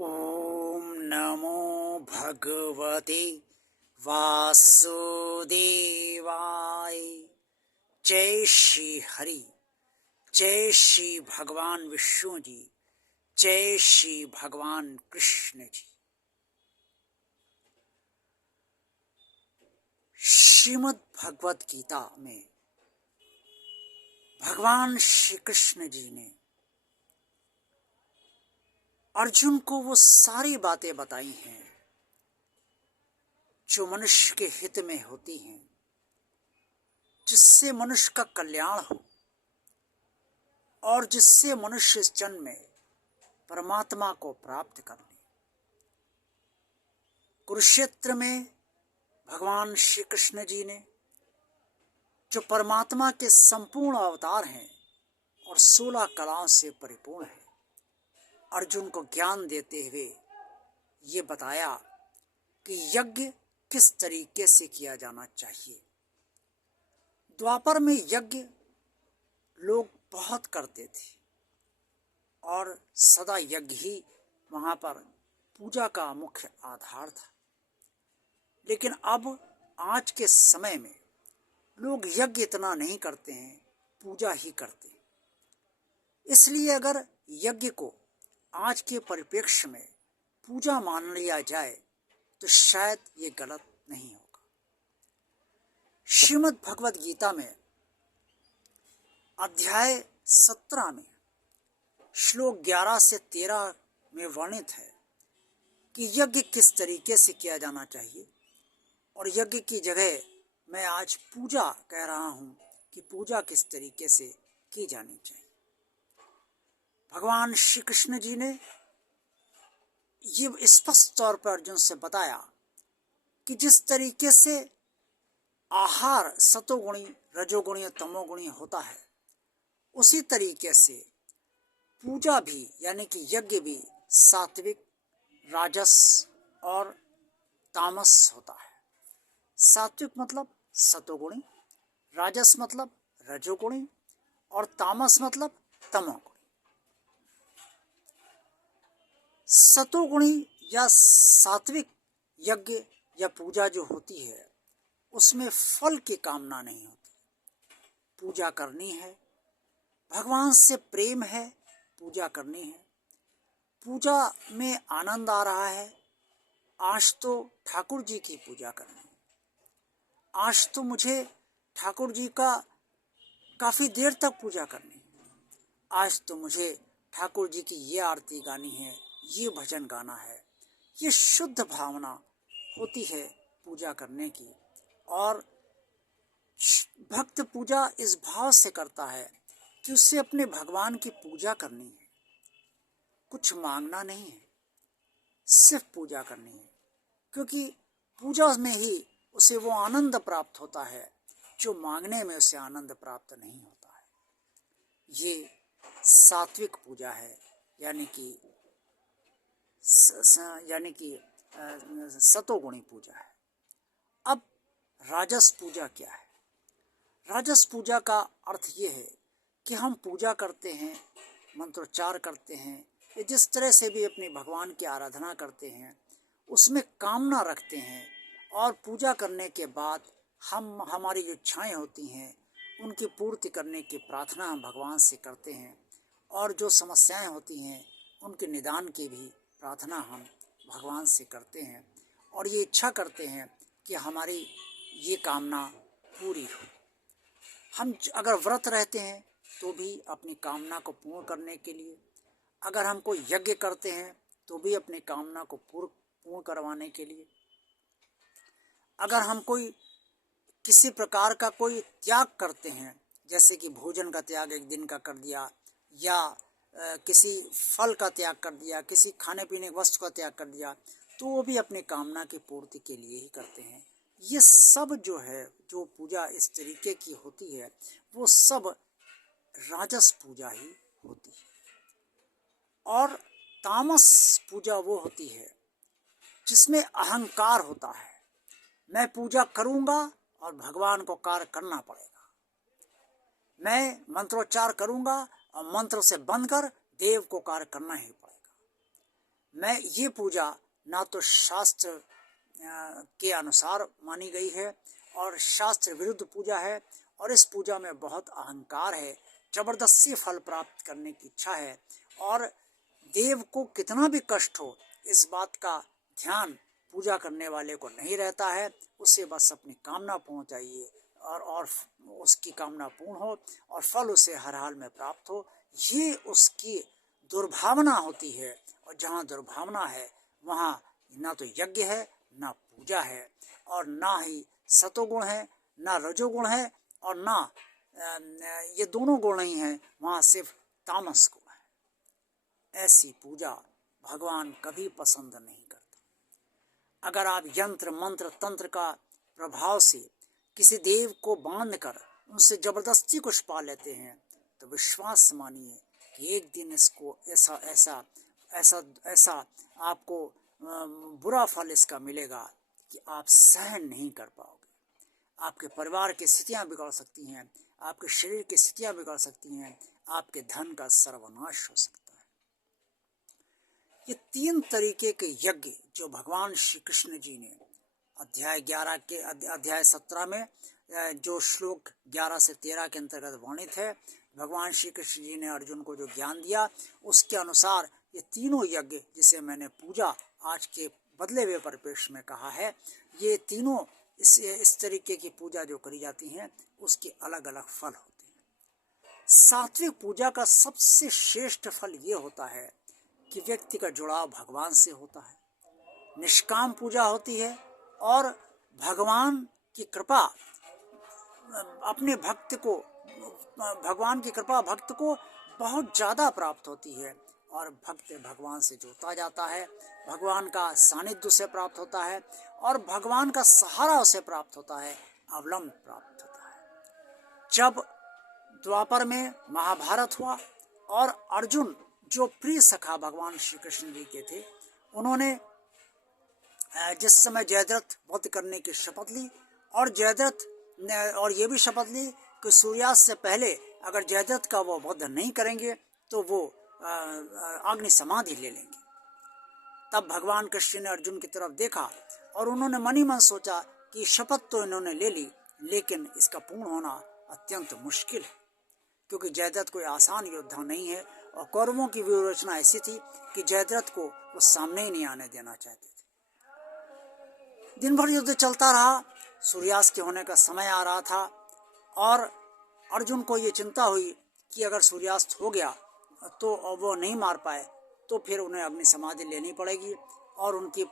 ॐ नमो भगवते वासुदेवाय। जय श्री हरि, जय श्री भगवान विष्णु जी, जय श्री भगवान कृष्ण जी। श्रीमद् भगवत गीता में भगवान श्री कृष्ण जी ने अर्जुन को वो सारी बातें बताई हैं जो मनुष्य के हित में होती हैं, जिससे मनुष्य का कल्याण हो और जिससे मनुष्य इस जन्म में परमात्मा को प्राप्त कर ले। कुरुक्षेत्र में भगवान श्री कृष्ण जी ने, जो परमात्मा के संपूर्ण अवतार हैं और 16 कलाओं से परिपूर्ण है, अर्जुन को ज्ञान देते हुए ये बताया कि यज्ञ किस तरीके से किया जाना चाहिए। द्वापर में यज्ञ लोग बहुत करते थे और सदा यज्ञ ही वहाँ पर पूजा का मुख्य आधार था। लेकिन अब आज के समय में लोग यज्ञ इतना नहीं करते हैं, पूजा ही करते हैं। इसलिए अगर यज्ञ को आज के परिप्रेक्ष्य में पूजा मान लिया जाए तो शायद ये गलत नहीं होगा। श्रीमद् भगवत गीता में अध्याय 17 में श्लोक 11 से 13 में वर्णित है कि यज्ञ किस तरीके से किया जाना चाहिए, और यज्ञ की जगह मैं आज पूजा कह रहा हूँ कि पूजा किस तरीके से की जानी चाहिए। भगवान श्री कृष्ण जी ने ये स्पष्ट तौर पर अर्जुन से बताया कि जिस तरीके से आहार सतोगुणी, रजोगुणी और तमोगुणी होता है, उसी तरीके से पूजा भी यानी कि यज्ञ भी सात्विक, राजस और तामस होता है। सात्विक मतलब सतोगुणी, राजस मतलब रजोगुणी और तामस मतलब तमोगुणी। सतोगुणी या सात्विक यज्ञ या पूजा जो होती है, उसमें फल की कामना नहीं होती। पूजा करनी है, भगवान से प्रेम है, पूजा करनी है। पूजा में आनंद आ रहा है, आज तो ठाकुर जी की पूजा करनी है। आज तो मुझे ठाकुर जी का काफ़ी देर तक पूजा करनी है। आज तो मुझे ठाकुर जी की ये आरती गानी है, ये भजन गाना है। ये शुद्ध भावना होती है पूजा करने की। और भक्त पूजा इस भाव से करता है कि उसे अपने भगवान की पूजा करनी है, कुछ मांगना नहीं है, सिर्फ पूजा करनी है। क्योंकि पूजा में ही उसे वो आनंद प्राप्त होता है जो मांगने में उसे आनंद प्राप्त नहीं होता है। ये सात्विक पूजा है, यानी कि सतोगुणी पूजा है। अब राजस पूजा क्या है? राजस पूजा का अर्थ ये है कि हम पूजा करते हैं, मंत्रोच्चार करते हैं, या जिस तरह से भी अपने भगवान की आराधना करते हैं, उसमें कामना रखते हैं, और पूजा करने के बाद हम हमारी जो इच्छाएँ होती हैं उनकी पूर्ति करने की प्रार्थना हम भगवान से करते हैं, और जो समस्याएं होती हैं उनके निदान की भी प्रार्थना हम भगवान से करते हैं, और ये इच्छा करते हैं कि हमारी ये कामना पूरी हो। हम अगर व्रत रहते हैं तो भी अपनी कामना को पूर्ण करने के लिए, अगर हम कोई यज्ञ करते हैं तो भी अपनी कामना को पूर्ण करवाने के लिए, अगर हम कोई किसी प्रकार का कोई त्याग करते हैं, जैसे कि भोजन का त्याग एक दिन का कर दिया, या किसी फल का त्याग कर दिया, किसी खाने पीने वस्तु का त्याग कर दिया, तो वो भी अपनी कामना की पूर्ति के लिए ही करते हैं। ये सब जो है, जो पूजा इस तरीके की होती है, वो सब राजस पूजा ही होती है। और तामस पूजा वो होती है जिसमें अहंकार होता है। मैं पूजा करूँगा और भगवान को कार्य करना पड़ेगा। मैं मंत्रोच्चार करूँगा और मंत्र से बनकर देव को कार्य करना ही पड़ेगा। मैं ये पूजा ना तो शास्त्र के अनुसार मानी गई है और शास्त्र विरुद्ध पूजा है, और इस पूजा में बहुत अहंकार है, जबरदस्ती फल प्राप्त करने की इच्छा है, और देव को कितना भी कष्ट हो इस बात का ध्यान पूजा करने वाले को नहीं रहता है। उसे बस अपनी कामना पूर्ण चाहिए और उसकी कामना पूर्ण हो और फल उसे हर हाल में प्राप्त हो। ये उसकी दुर्भावना होती है, और जहाँ दुर्भावना है वहाँ ना तो यज्ञ है, ना पूजा है, और ना ही सतोगुण है, ना रजोगुण है, और ना ये दोनों गुण नहीं हैं, वहाँ सिर्फ तामस गुण है। ऐसी पूजा भगवान कभी पसंद नहीं करता। अगर आप यंत्र मंत्र तंत्र का प्रभाव से किसी देव को बांध कर उनसे जबरदस्ती कुछ पा लेते हैं, तो विश्वास मानिए कि एक दिन इसको ऐसा ऐसा ऐसा ऐसा आपको बुरा फल इसका मिलेगा कि आप सहन नहीं कर पाओगे। आपके परिवार की स्थितियां बिगड़ सकती हैं, आपके शरीर की स्थितियां बिगड़ सकती हैं, आपके धन का सर्वनाश हो सकता है। ये 3 तरीके के यज्ञ जो भगवान श्री कृष्ण जी ने अध्याय 17 में जो श्लोक 11 से 13 के अंतर्गत वर्णित है, भगवान श्री कृष्ण जी ने अर्जुन को जो ज्ञान दिया उसके अनुसार ये तीनों यज्ञ जिसे मैंने पूजा आज के बदले हुए परिपेक्ष में कहा है, ये तीनों इस तरीके की पूजा जो करी जाती हैं उसके अलग अलग फल होते हैं। सात्विक पूजा का सबसे श्रेष्ठ फल ये होता है कि व्यक्ति का जुड़ाव भगवान से होता है, निष्काम पूजा होती है, और भगवान की कृपा अपने भक्त को भगवान की कृपा भक्त को बहुत ज़्यादा प्राप्त होती है, और भक्त भगवान से जुड़ता जाता है, भगवान का सानिध्य उसे प्राप्त होता है, और भगवान का सहारा उसे प्राप्त होता है, अवलंब प्राप्त होता है। जब द्वापर में महाभारत हुआ और अर्जुन जो प्रिय सखा भगवान श्री कृष्ण जी के थे, उन्होंने जिस समय जयद्रथ वध करने की शपथ ली, और जयद्रथ ने और ये भी शपथ ली कि सूर्यास्त से पहले अगर जयद्रथ का वो वध नहीं करेंगे तो वो अग्नि समाधि ले लेंगे। तब भगवान कृष्ण ने अर्जुन की तरफ देखा और उन्होंने मन ही मन सोचा कि शपथ तो इन्होंने ले ली, लेकिन इसका पूर्ण होना अत्यंत मुश्किल है, क्योंकि जयद्रथ कोई आसान योद्धा नहीं है, और कौरवों की व्यूहरचना ऐसी थी कि जयद्रथ को वो सामने ही नहीं आने देना चाहते थे। दिन भर युद्ध चलता रहा, सूर्यास्त के होने का समय आ रहा था, और अर्जुन को ये चिंता हुई कि अगर सूर्यास्त हो गया तो वो नहीं मार पाए तो फिर उन्हें अपनी समाधि लेनी पड़ेगी और उनकी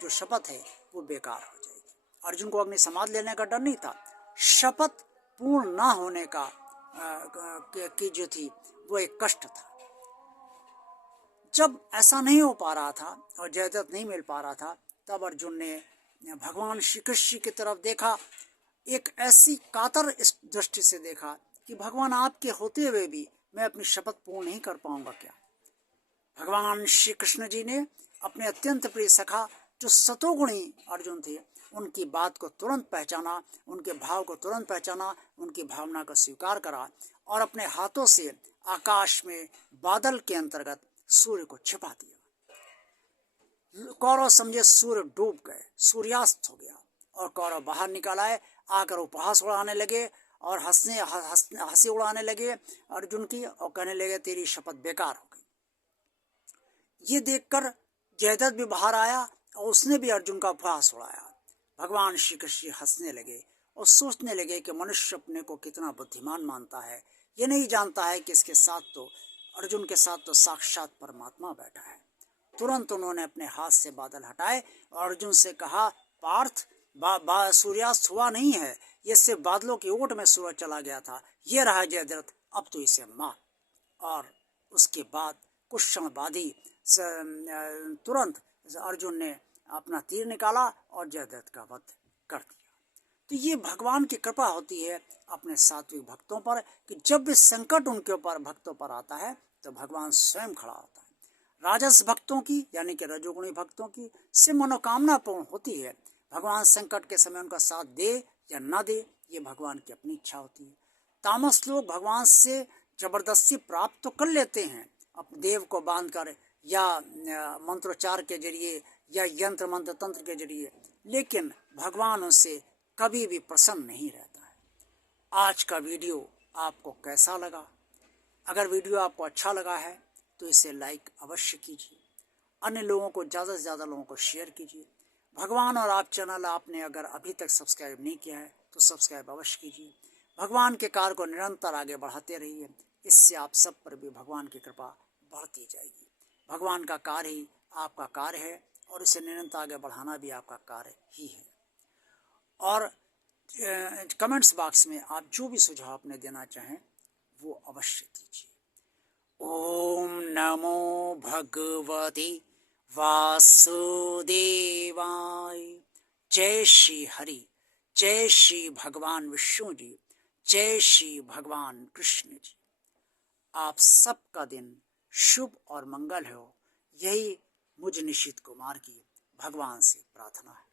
जो शपथ है वो बेकार हो जाएगी। अर्जुन को अपनी समाधि लेने का डर नहीं था, शपथ पूर्ण ना होने का की जो थी वो एक कष्ट था। जब ऐसा नहीं हो पा रहा था और जयद्रथ नहीं मिल पा रहा था, तब अर्जुन ने भगवान श्री कृष्ण की तरफ देखा, एक ऐसी कातर इस दृष्टि से देखा कि भगवान आपके होते हुए भी मैं अपनी शपथ पूर्ण नहीं कर पाऊंगा क्या। भगवान श्री कृष्ण जी ने अपने अत्यंत प्रिय सखा जो सतोगुणी अर्जुन थे उनकी बात को तुरंत पहचाना, उनके भाव को तुरंत पहचाना, उनकी भावना को स्वीकार करा, और अपने हाथों से आकाश में बादल के अंतर्गत सूर्य को छिपा दिया। कौरव समझे सूर्य डूब गए, सूर्यास्त हो गया, और कौरव बाहर निकल आए, आकर उपहास उड़ाने लगे और हंसी उड़ाने लगे अर्जुन की, और कहने लगे तेरी शपथ बेकार हो गई। ये देखकर जयद्रथ भी बाहर आया और उसने भी अर्जुन का उपहास उड़ाया। भगवान श्री कृष्ण हंसने लगे और सोचने लगे कि मनुष्य अपने को कितना बुद्धिमान मानता है, ये नहीं जानता है कि इसके साथ तो अर्जुन के साथ तो साक्षात परमात्मा बैठा है। तुरंत उन्होंने अपने हाथ से बादल हटाए और अर्जुन से कहा, पार्थ सूर्यास्त हुआ नहीं है, ये सिर्फ बादलों की ओट में सूरज चला गया था, ये रहा जयद्रथ, अब तो इसे मार। और उसके बाद कुछ क्षण बाद ही तुरंत अर्जुन ने अपना तीर निकाला और जयद्रथ का वध कर दिया। तो ये भगवान की कृपा होती है अपने सात्विक भक्तों पर कि जब भी संकट उनके ऊपर भक्तों पर आता है तो भगवान स्वयं खड़ा होता है। राजस भक्तों की यानी कि रजोगुणी भक्तों की से मनोकामना पूर्ण होती है, भगवान संकट के समय उनका साथ दे या ना दे ये भगवान की अपनी इच्छा होती है। तामस लोग भगवान से जबरदस्ती प्राप्त तो कर लेते हैं, अपने देव को बांधकर या मंत्रोच्चार के जरिए या यंत्र मंत्र तंत्र के जरिए, लेकिन भगवान उनसे कभी भी प्रसन्न नहीं रहता है। आज का वीडियो आपको कैसा लगा? अगर वीडियो आपको अच्छा लगा है तो इसे लाइक अवश्य कीजिए, अन्य लोगों को, ज़्यादा से ज़्यादा लोगों को शेयर कीजिए। भगवान और आप चैनल आपने अगर अभी तक सब्सक्राइब नहीं किया है तो सब्सक्राइब अवश्य कीजिए। भगवान के कार्य को निरंतर आगे बढ़ाते रहिए, इससे आप सब पर भी भगवान की कृपा बढ़ती जाएगी। भगवान का कार्य ही आपका कार्य है और इसे निरंतर आगे बढ़ाना भी आपका कार्य ही है। और कमेंट्स बॉक्स में आप जो भी सुझाव अपने देना चाहें वो अवश्य दीजिए। ओम नमो भगवते वासुदेवाय। जय श्री हरि, जय श्री भगवान विष्णु जी, जय श्री भगवान कृष्ण जी। आप सबका दिन शुभ और मंगल हो, यही मुझ निशित कुमार की भगवान से प्रार्थना है।